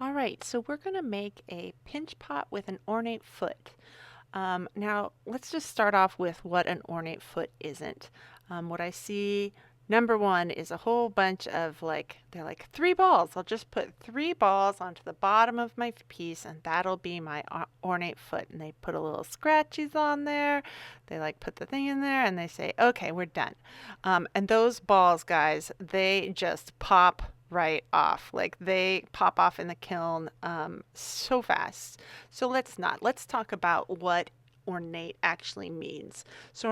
All right, so we're going to make a pinch pot with an ornate foot. Now, let's just start off with what an ornate foot isn't. What I see, number one, is a whole bunch of they're like three balls. I'll just put three balls onto the bottom of my piece, and that'll be my ornate foot. And they put a little scratchies on there. They like put the thing in there, and they say, okay, we're done. And those balls, guys, they just pop right off. Like they pop off in the kiln so fast. So let's not. Let's talk about what ornate actually means. So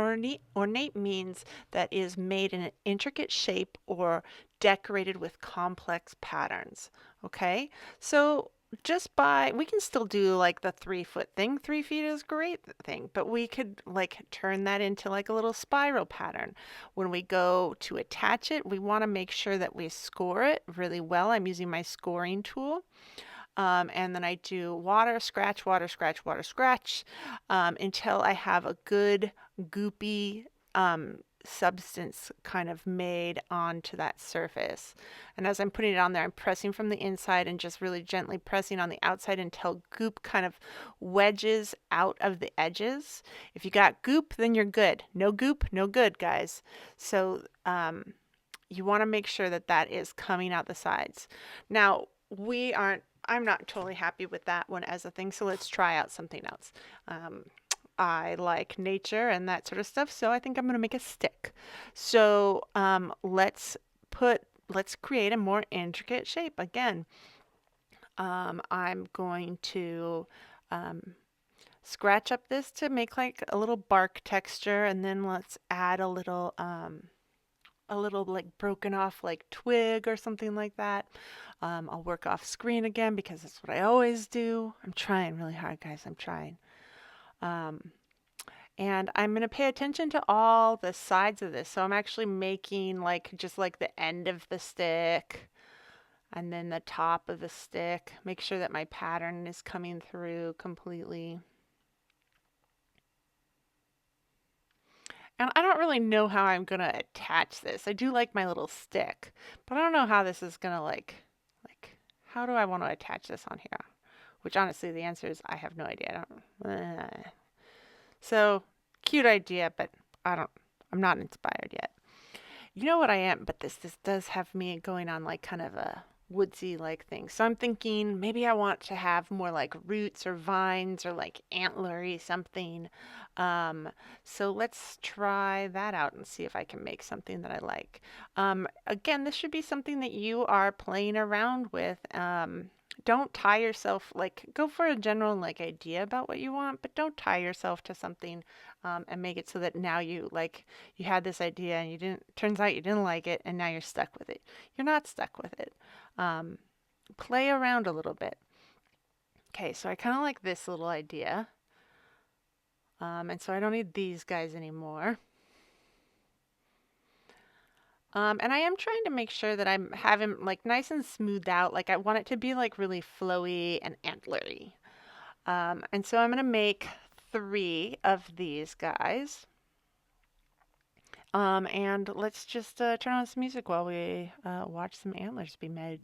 ornate means that is made in an intricate shape or decorated with complex patterns. Okay? So just by we can still do like the 3 foot thing. 3 feet is a great thing, but we could like turn that into like a little spiral pattern. When we go to attach it, we want to make sure that we score it really well. I'm using my scoring tool. And then I do water, scratch, water, scratch, water, scratch until I have a good goopy substance kind of made onto that surface. And as I'm putting it on there, I'm pressing from the inside and just really gently pressing on the outside until goop kind of wedges out of the edges. If you got goop, then you're good. No goop, no good, guys. So you want to make sure that that is coming out the sides. Now, I'm not totally happy with that one as a thing, so let's try out something else. I like nature and that sort of stuff, so I think I'm going to make a stick. So let's create a more intricate shape. Again, I'm going to scratch up this to make like a little bark texture, and then let's add a little like broken off like twig or something like that. I'll work off screen again because that's what I always do. I'm trying really hard, guys. I'm trying. Um, and I'm going to pay attention to all the sides of this. So I'm actually making like just like the end of the stick and then the top of the stick. Make sure that my pattern is coming through completely. And I don't really know how I'm going to attach this. I do like my little stick, but I don't know how this is going to how do I want to attach this on here? Which honestly, the answer is I have no idea. So cute idea, but I'm not inspired yet. You know what I am, but this does have me going on like kind of a woodsy like thing. So I'm thinking maybe I want to have more like roots or vines or like antlery something. Um, so let's try that out and see if I can make something that I like. Again, this should be something that you are playing around with. Don't tie yourself, like go for a general like idea about what you want, but don't tie yourself to something and make it so that now you had this idea and you didn't turns out you didn't like it and now you're stuck with it. You're not stuck with it. Um, Play around a little bit. Okay, so I kind of like this little idea. And so I don't need these guys anymore. And I am trying to make sure that I'm having like nice and smoothed out. Like I want it to be like really flowy and antlery. And so I'm going to make 3 of these guys. And let's just turn on some music while we watch some antlers be made.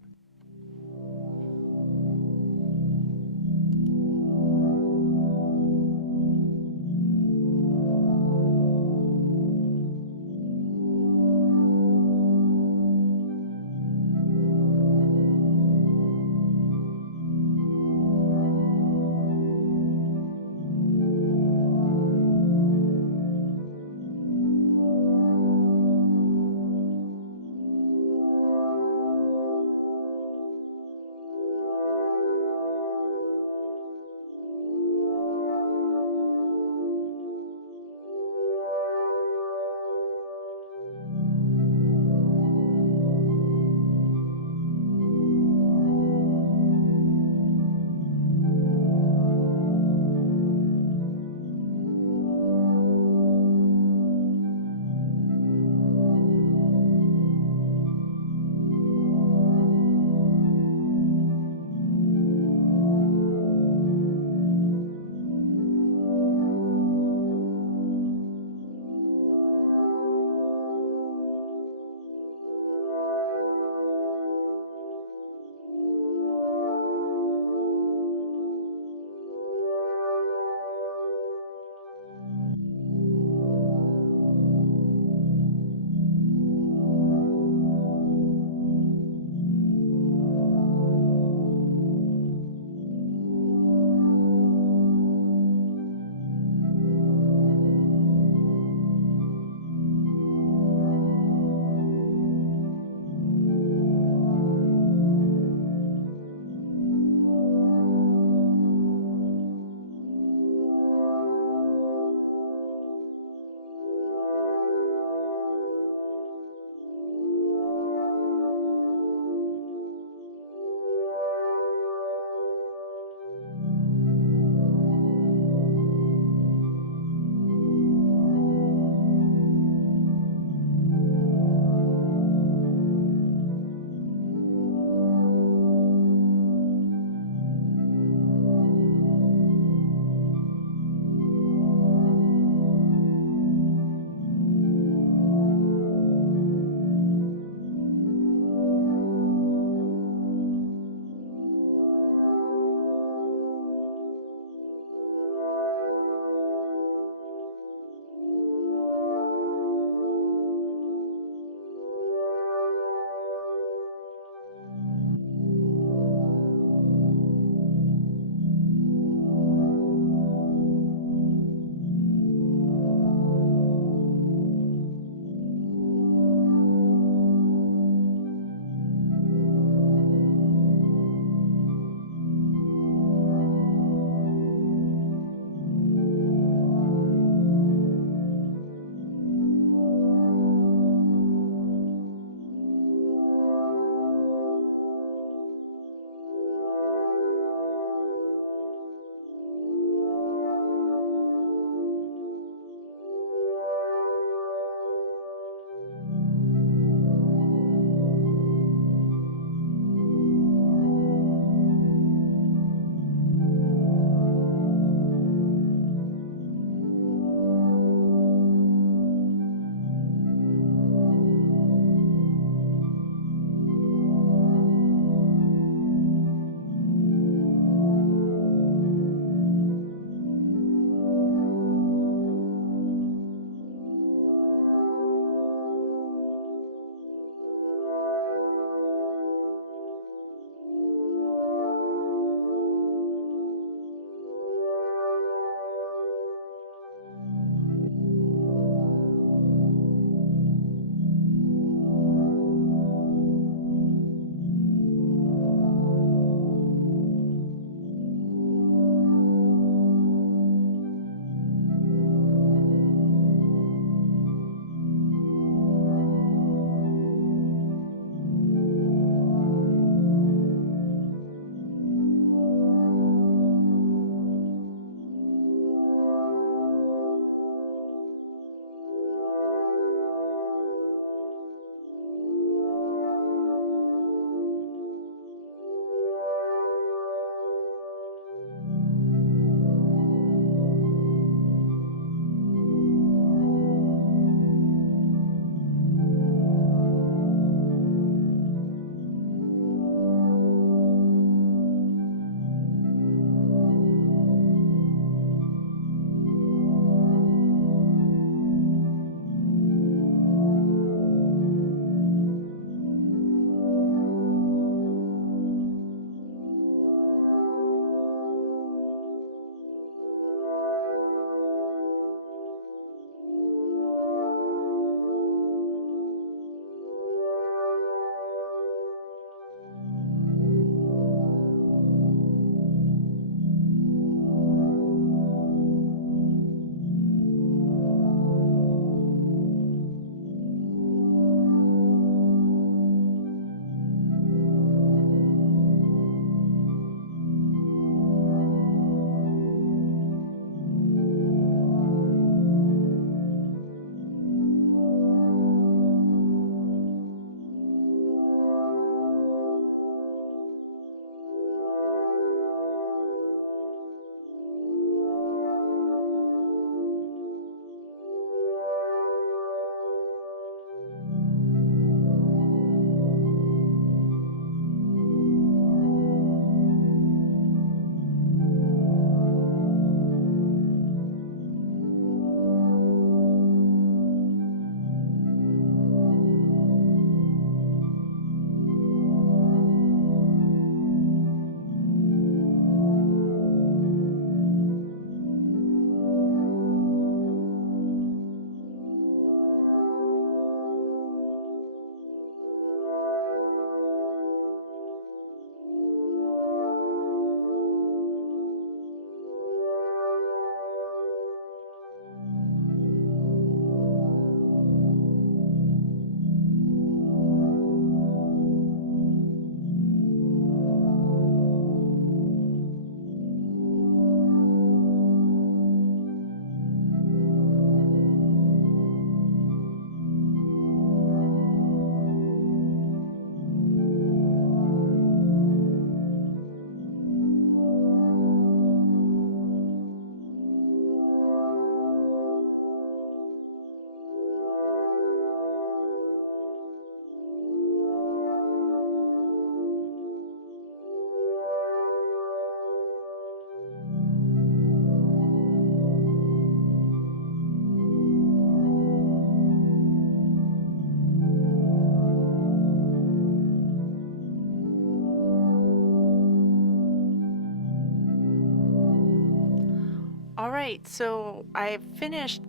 right, so I finished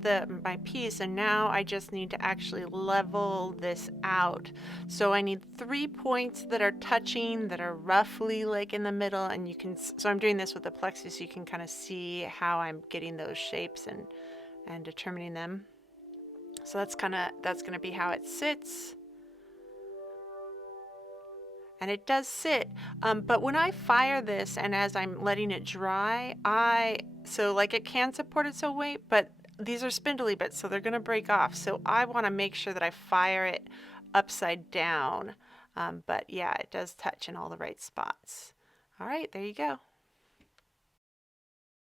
my piece and now I just need to actually level this out. So I need 3 points that are touching, that are roughly like in the middle, and you can, so I'm doing this with the plexus so you can kind of see how I'm getting those shapes and determining them. So that's gonna be how it sits. And it does sit, but when I fire this and as I'm letting it dry, so like it can support its own weight, but these are spindly bits, so they're gonna break off. So I wanna make sure that I fire it upside down. But yeah, it does touch in all the right spots. All right, there you go.